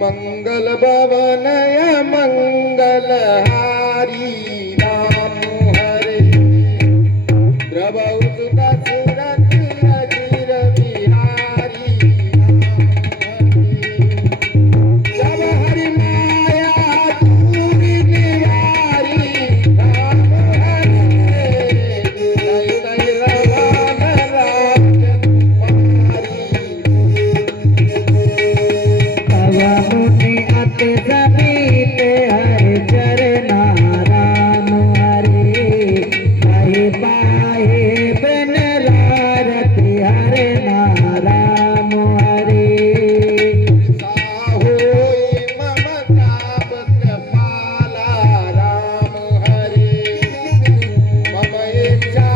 मंगल भवनय मंगलहारी राम हरे द्रवौ सुरत अजिर बिहारी सब हरि माया दूर निवारी राम हरे जय जय राम राम मुनि अति समीप हरि चरना राम हरे कहि पाए बिन रति हरे राम हरे साहोई मम ताप कृपाला राम हरे मम इच्छा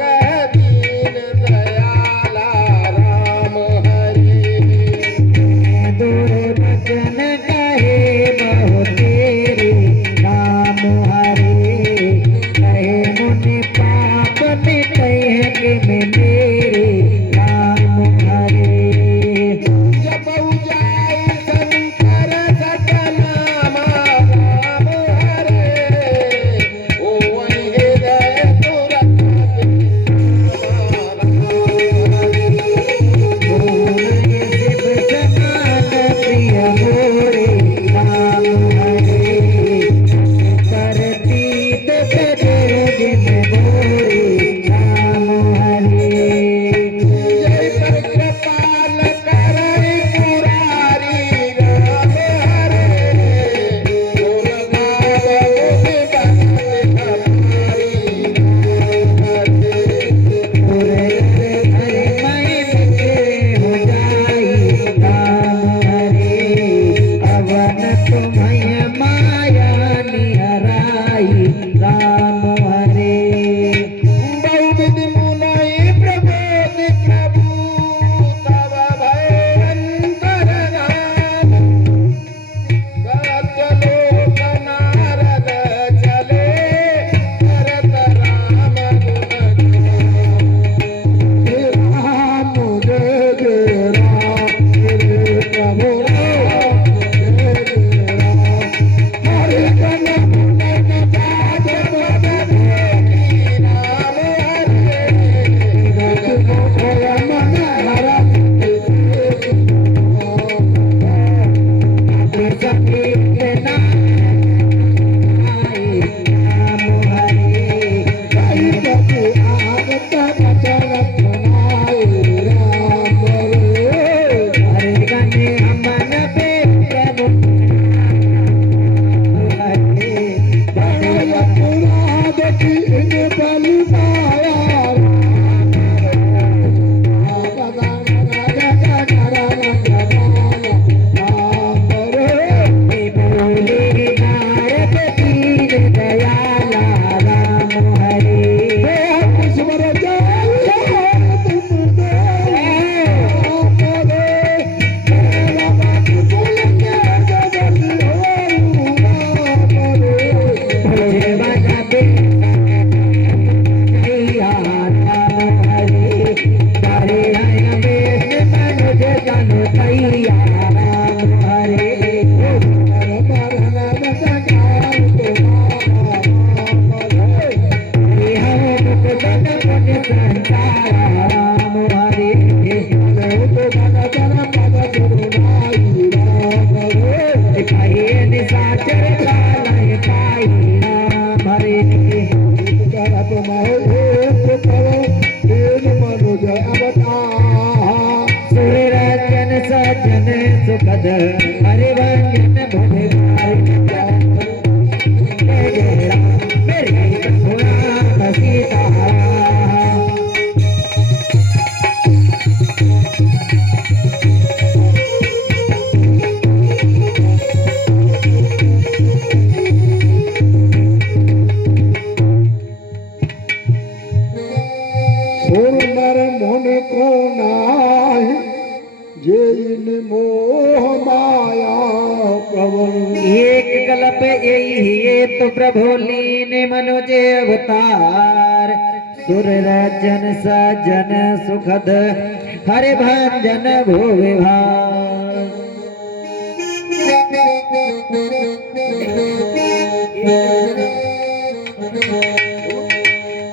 कह दीन दयाला राम हरे दूर भजन कहे बहु तेरे राम हरे कहे मुनि पाप मिटै मेरे राम हरे जपऊ जाय शंकर सकनामा राम हरे ओ हृदय तुरत शिव समान प्रिय मोरे राम हरे करती तो करे जिन मोरे राम हरे सुंदर मन को नाय जे इन मोह माया प्रबल एक कल्प यही ये तो प्रभु लीन मनुजे अवतार सुर राजन सजन सुखद हरि भंजन भो विभाग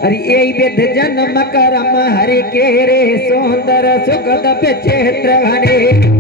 हरि यही विध जन्म करम हरि के रे सुंदर सुखद क्षेत्र घने